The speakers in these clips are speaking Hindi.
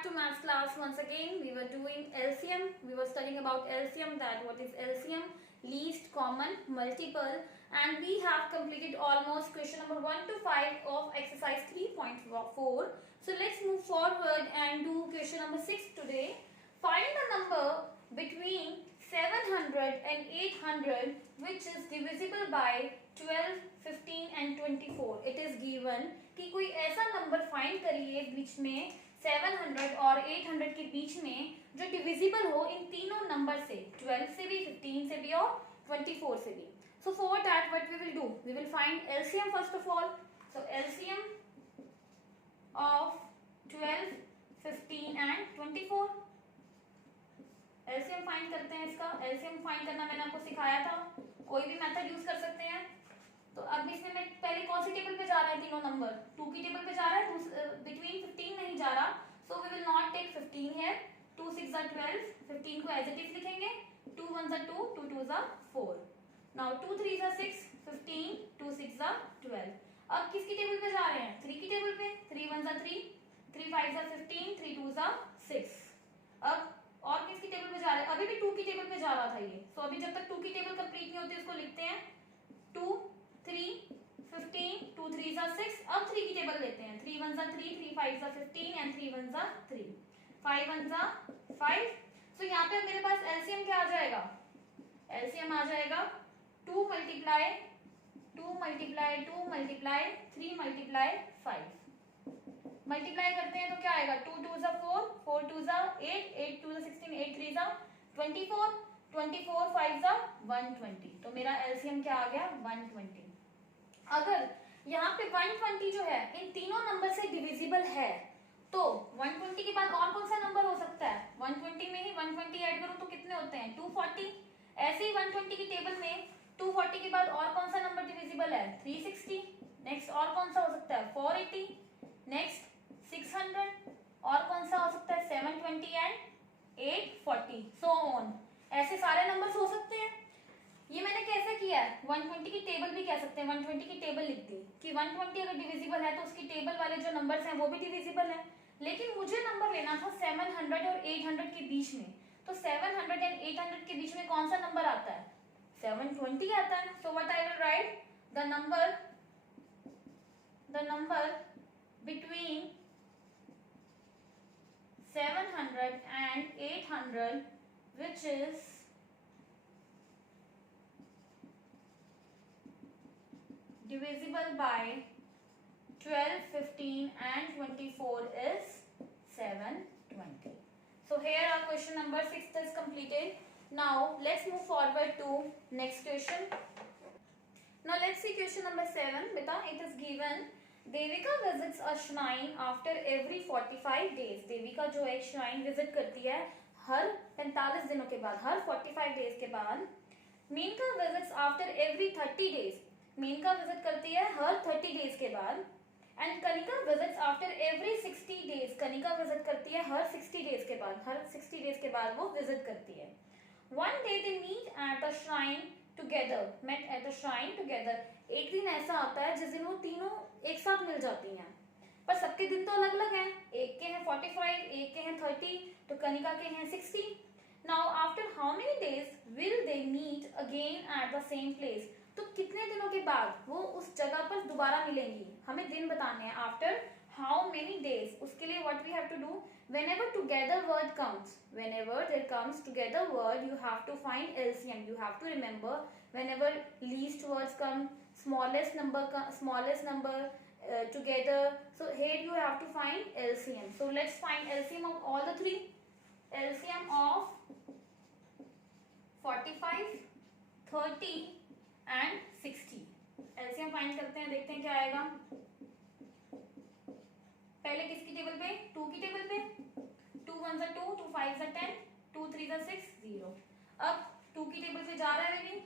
back to maths class once again. We were doing LCM. We were studying about LCM, that what is LCM, least common multiple, and we have completed almost question number 1 to 5 of exercise 3.4. So let's move forward and do question number 6 today. Find the number between 700 and 800 which is divisible by 12, 15 and 24. It is given कि कोई ऐसा नंबर फाइंड करिए बीच में 700 और 800 के बीच में जो डिविजिबल हो इन तीनों नंबर से, 12 से भी, 15 से भी और 24 से भी. So for that what we will do, we will find LCM first of all. So LCM of 12, 15 and 24. LCM find करते हैं. इसका LCM फाइंड करना मैंने आपको सिखाया था. कोई भी मेथड यूज कर सकते हैं. तो अब इसमें मैं पहले कौन सी टेबल पे जा रहा है, तीनों नंबर 2 की टेबल पे जा रहा है, बिटवीन 15 नहीं जा रहा. So we will not take 15 here. 2 6 are 12, 15 को एज इट इज लिखेंगे. 2 1 are 2, 2 2 are 4. Now 2 3 are 6, 15, 2 6 are 12. अब किसकी टेबल पे जा रहे हैं, 3 की टेबल पे. 3 1 are 3, 3 5 are 15, 3 2 are 6. अब और किसकी टेबल पे जा रहे हैं, अभी भी 2 की टेबल पे जा रहा था ये. सो अभी जब तक 2 की टेबल कंप्लीट नहीं होती उसको लिखते हैं. 2 3 15, 2 3 are 6. अब 3 की टेबल लेते हैं. 3 1 are 3, 3 5 are 15 and 3 1 are 3, 5 1 are 5. सो यहाँ पे मेरे पास एलसीएम क्या आ जाएगा, एलसीएम आ जाएगा 2 multiply 2 multiply 2 multiply 3 multiply 5. Multiply करते हैं तो क्या आएगा, 2 2 are 4, 4 2 are 8, 8 2 are 16, 8 3 are 24, 24 5 are 120. तो मेरा एलसीएम क्या आ गया, 120. अगर यहाँ पे 120 जो है इन तीनों नंबर से डिविजिबल है तो 120 के बाद और कौन सा नंबर हो सकता है, 120 में ही 120 ऐड करूं तो कितने होते हैं, 240. ऐसे ही 120 की टेबल में 240 के बाद और कौन सा नंबर डिविजिबल है, 360. नेक्स्ट और कौन सा हो सकता है, 480. नेक्स्ट 600. और कौन सा हो सकता है, 720 एंड 840. So on. ऐसे सारे नंबर्स हो सकते हैं. ये मैंने कैसे किया है, 120 की टेबल भी कह सकते हैं. 120 की टेबल लिख दी कि 120 अगर डिविजिबल है तो उसकी टेबल वाले जो नंबर्स हैं वो भी डिविजिबल है. लेकिन मुझे नंबर लेना था 700 और 800 के बीच में. तो 700 एंड 800 के बीच में कौन सा नंबर आता है, 720 आता है. So what I will write, the number between 700 and 800 which is divisible by 12, 15 and 24 is 720. So here our question number 6 is completed. Now let's move forward to next question. Now let's see question number 7. Beta, it is given Devika visits a shrine after every 45 days. Devika जो एक shrine visit करती है हर 45 दिनों के बाद, हर 45 days के बाद. Meenka visits after every 30 days. Meenka visit करती है हर 30 डेज के बाद. And Kanika visits after every 60 days. Kanika visit करती है हर 60 डेज के बाद, हर 60 डेज के बाद वो विजिट करती है. One day they meet at the shrine together. Met at the shrine together. एक दिन ऐसा आता है जिस दिन वो तीनों एक साथ मिल जाती हैं, पर सबके दिन तो अलग अलग हैं. एक के हैं 45, एक के हैं 30, तो कनिका के हैं 60. Now after how many days will they meet again at the same place. तो कितने दिनों के बाद वो उस जगह पर दोबारा मिलेंगी, हमें दिन बताने हैं. आफ्टर हाउ मेनी डेज, उसके लिए what we have to do, whenever together word comes, whenever there comes together word you have to find LCM. You have to remember whenever least words come, smallest number together. So here you have to find LCM. So let's find LCM of all the three. LCM of 45, 30 and 60. LCM find करते हैं, देखते हैं क्या आएगा. पहले किसकी टेबल पे, 2 की टेबल पे. 2 1 are 2, 2 5 are 10, 2 3 are 6, 0. अब 2 की टेबल पे जा रहा है बेबी.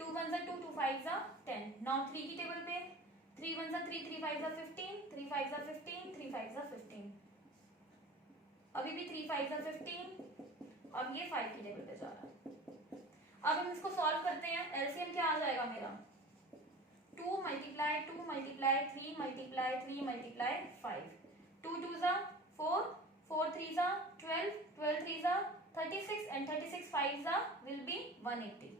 2 1 are 2, 2 5 are 10. नाउ 3 की टेबल पे 3 1 are 3, 3 5 are 15, 3 5 are 15, 3 5 are 15. अभी भी 3 5 are 15. अब ये 5 की टेबल पे जा रहा है. अब हम इसको सॉल्व करते हैं. एलसीएम क्या आ जाएगा मेरा, 2 मल्टीप्लाई 2 मल्टीप्लाई 3 मल्टीप्लाई 3 मल्टीप्लाई 5. 2 2 जा 36 and 36 5s will be 180.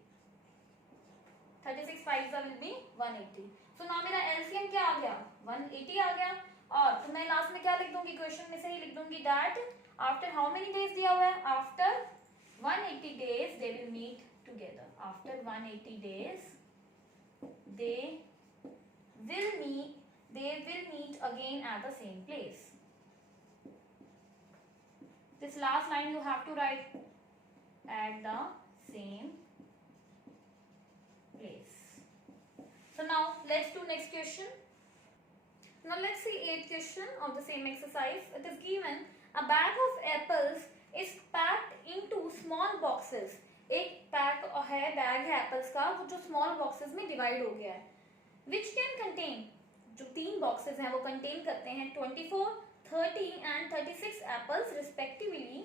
36 5s will be 180. So now मेरा LCM क्या आ गया? 180 आ गया. और तो मैं लास्ट में क्या लिख दूंगी, क्वेश्चन में से ही लिख दूंगी that after how many days दिया हुआ है, after 180 days they will meet together. After 180 days they will meet again at the same place. This last line you have to write at the same place. So now let's do next question. Now let's see 8th question of the same exercise. It is given a bag of apples is packed into small boxes. एक पैक है, बैग है एप्पल्स का, वो जो स्मॉल बॉक्सेस में डिवाइड हो गया है. Which can contain, जो 3 बॉक्सेस हैं वो कंटेन करते हैं 24, 30 and 36 apples respectively.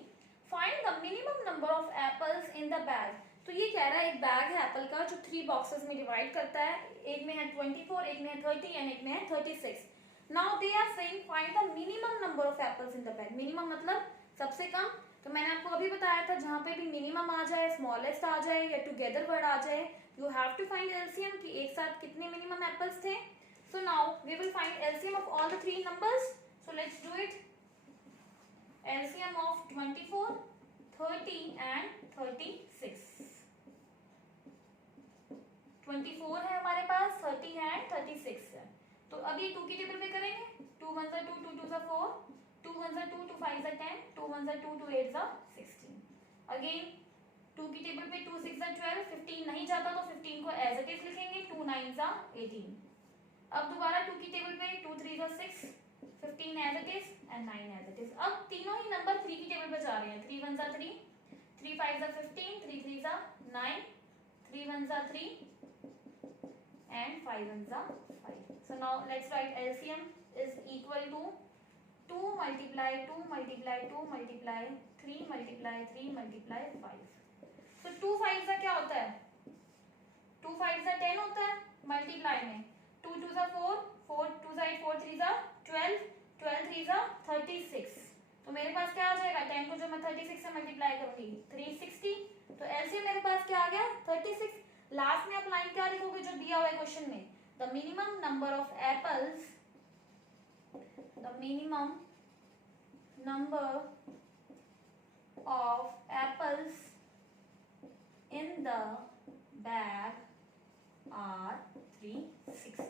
Find the minimum number of apples in the bag. तो ये कह रहा है एक बैग है एप्पल का जो 3 बॉक्सेस में डिवाइड करता है. एक में है 24, एक में है 30 एंड एक में है 36. Now they are saying find the minimum number of apples in the bag. Minimum मतलब सबसे कम. तो मैंने आपको अभी बताया था जहाँ पे भी मिनिमम आ जाए, स्मॉलेस्ट आ जाए या टुगेदर वर्ड आ जाए, you have to find LCM कि एक साथ कितने मिनिमम एप्पल्स थे. So now we will find LCM of all the 3 numbers. So let's do it. LCM of 24, 30 and 36. 24 है हमारे पास, 30 है, 36 है. तो अब ये 2 की टेबल पे करेंगे. 2 1 2, 2 2 4, 2 1 2, 2 5 10, 2 1 2, 2 8 16. अगेन 2 की टेबल पे 2 6 12, 15 नहीं जाता तो 15 को एज इट इज लिखेंगे. 2 9 18. अब दोबारा 2 की टेबल पे 2 3 6, 15 as it is and 9 as it is. अब तीनों ही नंबर 3 की टेबल पे जा रहे हैं. 3 1 3, 3 5 15, 3 3 9, 3 1 3 and 5 1 5. So now let's write LCM is equal to 2 multiply 2 multiply 2 multiply 3 multiply 3 multiply 5. So 2 5 का क्या होता है? 2 5 का 10 होता है मल्टीप्लाई में. 2 2 का 4, 4 2 8, 4 3 का 12, 12 3 का 36. तो मेरे पास क्या आ जाएगा? 10 को जो मैं 36 से मल्टीप्लाई करूंगी 360. तो LCM मेरे पास क्या आ गया? 36. लास्ट में आप लाइन क्या लिखोगे जो दिया हुआ है क्वेश्चन में? The minimum number of apples, the minimum number of apples in the bag are 360.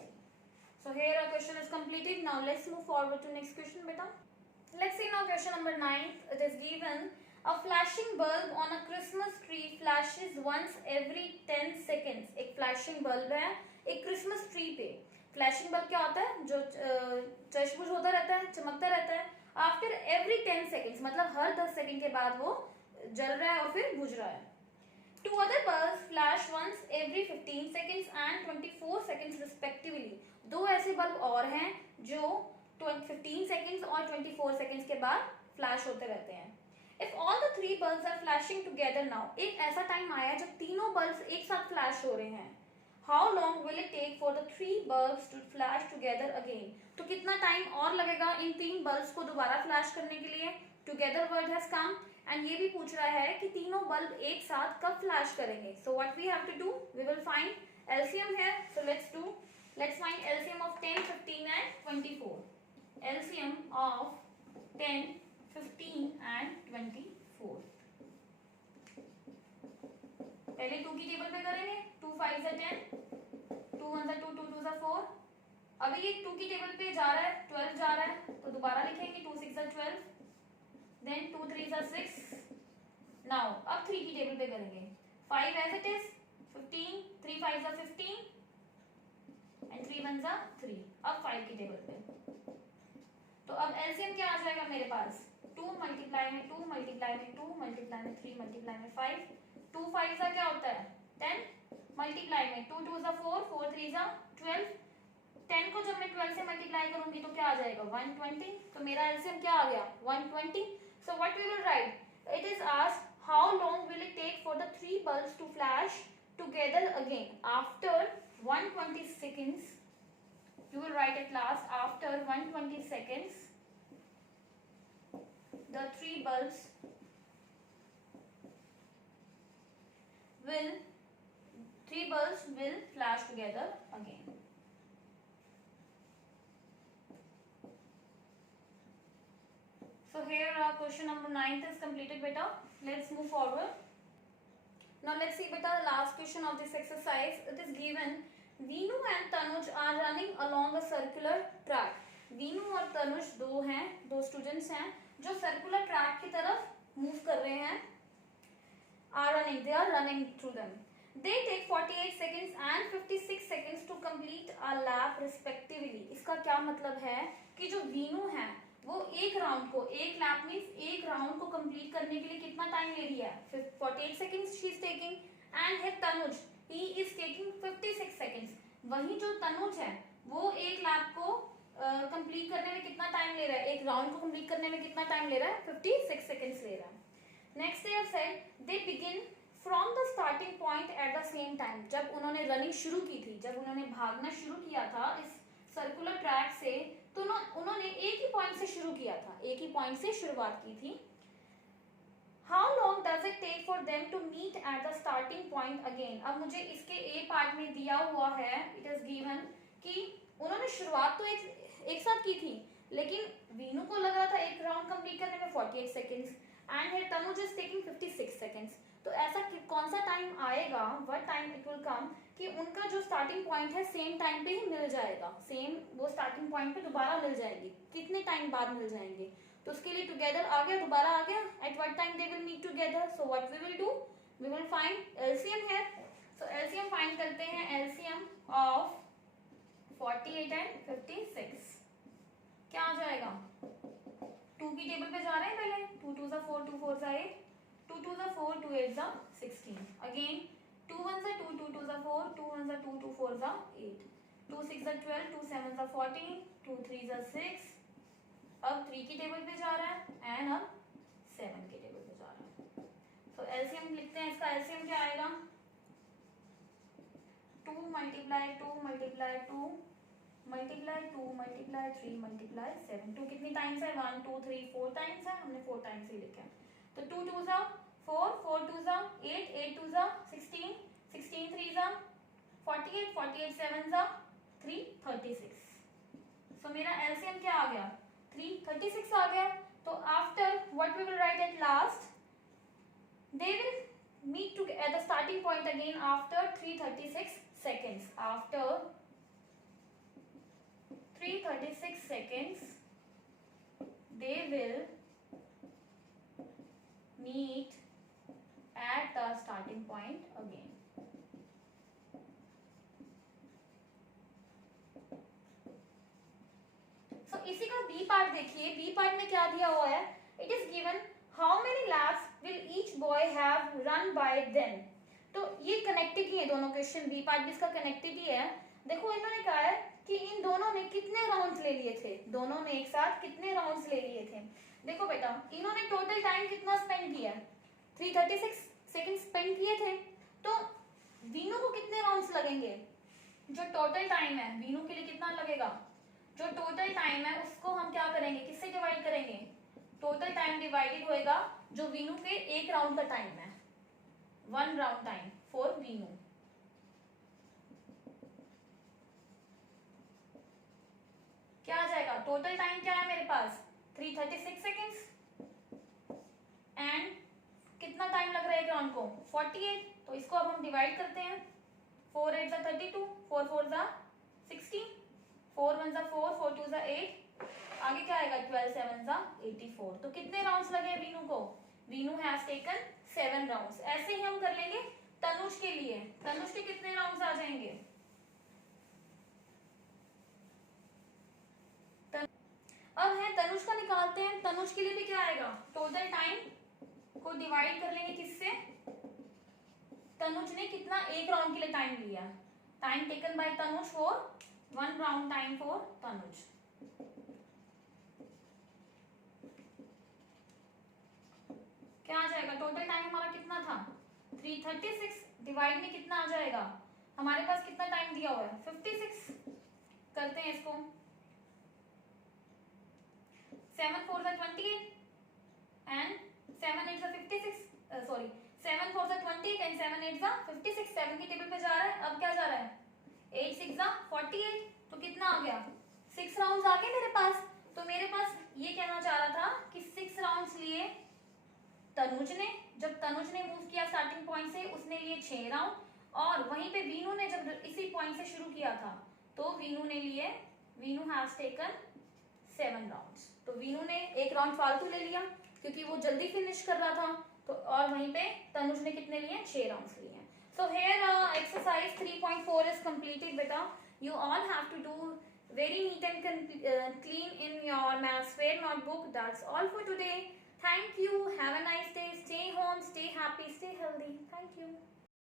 So here our question is completed. Now let's move forward to next question, beta. Let's see now question number 9. It is given a flashing bulb on a Christmas tree flashes once every 10 seconds. एक flashing bulb है एक क्रिसमस ट्री पे. फ्लैशिंग बल्ब क्या होता है? जो चश्मुश होता रहता है, चमकता रहता है. आफ्टर एवरी 10 सेकेंड्स मतलब हर 10 सेकेंड के बाद वो जल रहा है और फिर बुझ रहा है. 2 other bulbs flash once every 15 seconds and 24 seconds respectively. 2 ऐसे बल्ब और हैं जो 15 सेकेंड्स और 24 सेकेंड्स के बाद फ्लैश होते रहते हैं. If all the 3 bulbs are flashing together now, एक ऐसा टाइम आया जब तीनों बल्ब्स एक साथ फ्लैश हो रहे हैं. How long will it take for the 3 bulbs to flash together again? तो कितना टाइम और लगेगा इन 3 बल्ब्स को दोबारा फ्लैश करने के लिए? Together word has come and ये भी पूछ रहा है कि तीनों बल्ब एक साथ कब फ्लैश करेंगे. So what we have to do? We will find LCM here. So let's find LCM of 10, 15 and 24. LCM of 10, 15 and 24. पहले 2 की टेबल पे करेंगे. 2 5 10, 2 1 2, 2 2 4. अभी ये 2 की टेबल पे जा रहा है, 12 जा रहा है तो दोबारा लिखेंगे 2 6 12, then 2 3 6. नाउ अब 3 की टेबल पे करेंगे. 5 एज इट इज, 15, 3 5 15 and 3 1 3. अब 5 की टेबल पे. तो अब एलसीएम क्या आ जाएगा मेरे पास? 2 मल्टीप्लाई में 2 मल्टीप्लाई में 2 मल्टीप्लाई में 3 मल्टीप्लाई में 5. 2 5 का क्या होता है? 10. मल्टीप्लाई में 2 2 4, 4 3 12. 10 को जब मैं 12 से मल्टीप्लाई करूंगी तो क्या आ जाएगा? 120. तो मेरा एलसीएम क्या आ गया? 120. So what we will write? It is asked how long will it take for the 3 bulbs to flash together again after 120 seconds. You will write at last after 120 seconds the 3 bulbs will flash together again. So here our question number 9 is completed, beta. Let's move forward. Now let's see, beta, the last question of this exercise. It is given Veenu and Tanuj are running along a circular track. Veenu और तनुज दो स्टूडेंट्स हैं जो सर्कुलर ट्रैक की तरफ मूव कर रहे हैं. They are running through them. They take 48 seconds and 56 seconds to complete a lap respectively. इसका क्या मतलब है कि जो वीनू है वो एक लैप मीन्स एक राउंड को कंप्लीट करने के लिए कितना टाइम ले रही है? 48 seconds she is taking. And है Tanuj, he is taking 56 seconds. वही जो तनुज है वो एक लैप को कंप्लीट करने में कितना टाइम ले रहा है? एक राउंड को कंप्लीट करने में कितना टाइम ले रहा है? 56 सेकंड्स ले रहा है. Next they have said they begin from the starting point eight the same time. जब उन्होंने रनिंग शुरू की थी, जब उन्होंने भागना शुरू किया था इस सर्कुलर ट्रैक से, तो उन्होंने एक ही पॉइंट से शुरू किया था, एक ही पॉइंट से शुरुआत की थी. How long does it take for them to meet at the starting point again. अब मुझे इसके ए पार्ट में दिया हुआ है, इट इज गिवन कि उन्होंने शुरुआत तो एक साथ की थी, लेकिन वीनू को लग रहा था एक राउंड कंप्लीट करने में 48 seconds and here Tanuj is taking 56 seconds. तो ऐसा कौन सा टाइम आएगा, what time it will come, कि उनका जो स्टार्टिंग पॉइंट है सेम टाइम पे ही मिल जाएगा, सेम वो स्टार्टिंग पॉइंट पे दोबारा मिल जाएगी. कितने टाइम बाद मिल जाएंगे? तो उसके लिए टुगेदर आ गया, दोबारा आ गया. At what time they will meet together? So what we will do, we will find LCM here. So LCM find करते हैं. एलसीएम ऑफ 48 एंड 56 क्या आ जाएगा? 2 की टेबल पे जा रहे हैं पहले. 2 2 4 2 4 8 2 2 4 2 8 16. अगेन 2 1 2 2 2 4 2 1 2 2 4 8 2 6 12 2 7 14 2 3 6. अब 3 की टेबल पे जा रहा है एंड अब 7 की टेबल पे जा रहा है. तो एलसीएम लिखते हैं. इसका एलसीएम क्या आएगा? 2 multiply 2 multiply 2 multiply 2 multiply 3 multiply 7. 2 कितनी टाइम्स है? 1 2 3 4 टाइम्स है. हमने 4 टाइम्स ही लिखा है. तो 2 2 4 4 2 8 8 2 16 16 3 48 48 7 336. सो मेरा एलसीएम क्या आ गया? 336 आ गया. तो after what we will write at last, they will meet to at the starting point again after 336 seconds. After 336 seconds they will meet at the starting point again. So इसी का बी पार्ट देखिए. बी पार्ट में क्या दिया हुआ है? It is given how many lapse will each boy have run by them. तो ये कनेक्टेड ही है दोनों क्वेश्चन. बी पार्ट भी इसका कनेक्टेड ही है. देखो इन्होंने कहा है कि इन दोनों ने कितने राउंड्स ले लिए थे, दोनों ने एक साथ कितने राउंड्स ले लिए थे. देखो बेटा, इन्होंने टोटल टाइम कितना स्पेंड किया? 336 सेकंड स्पेंड किए थे. तो वीनू को कितने राउंड्स लगेंगे? जो टोटल टाइम है वीनू के लिए कितना लगेगा? जो टोटल टाइम है उसको हम क्या करेंगे, किससे डिवाइड करेंगे? टोटल टाइम डिवाइडेड होएगा जो वीनू के एक राउंड का टाइम है, 1 राउंड टाइम फॉर वीनू. क्या आ जाएगा? टोटल टाइम क्या है मेरे पास? 336 सेकेंड्स. एंड कितना टाइम लग रहा है एक राउंड को? 48. तो इसको अब हम डिवाइड करते हैं. 4 8 32, 4 4 16, 4 1 4 4 2 8. आगे क्या आएगा? 12 7 84. तो कितने राउंड्स लगे वीनू को? Veenu has taken 7 rounds. ऐसे ही हम कर लेंगे तनुज के लिए. तनुज के कितने राउंड्स आ जाएंगे? अब है तनुज का निकालते हैं. तनुज के लिए भी क्या आएगा? टोटल टाइम को डिवाइड कर लेंगे किससे? तनुज ने कितना एक राउंड के लिए टाइम लिया. Time taken by Tanuj for 1 round time for Tanuj. क्या आ जाएगा? टोटल टाइम हमारा कितना था? 336. डिवाइड में कितना आ जाएगा? हमारे पास कितना टाइम दिया हुआ है? 56. करते हैं इसको. 7 4 28 and 7 8 56. सॉरी 7 4 20 10 7 8 56, 7 की टेबल पे जा रहा है। अब क्या जा रहा है, 8 6 48, तो कितना आ गया, 6 राउंड्स आ गए मेरे पास। तो मेरे पास ये कहना चाह रहा था कि 6 राउंड्स लिए तनुज ने। जब तनुज ने मूव किया स्टार्टिंग पॉइंट से, उसने लिए 6 राउंड, और वहीं पे वीनू ने जब इसी पॉइंट से शुरू किया था, तो वीनू ने लिए, वीनू हैज टेकन 7 राउंड्स। तो वीनू ने एक राउंड फालतू ले लिया क्योंकि वो जल्दी फिनिश कर रहा था, तो और वहीं पे तनुज ने कितने लिए, 6 राउंड्स लिए। So here exercise 3.4 is completed, beta. You all have to do very neat and clean in your maths fair notebook. That's all for today. Thank you. Have a nice day. Stay home, stay happy, stay healthy. Thank you.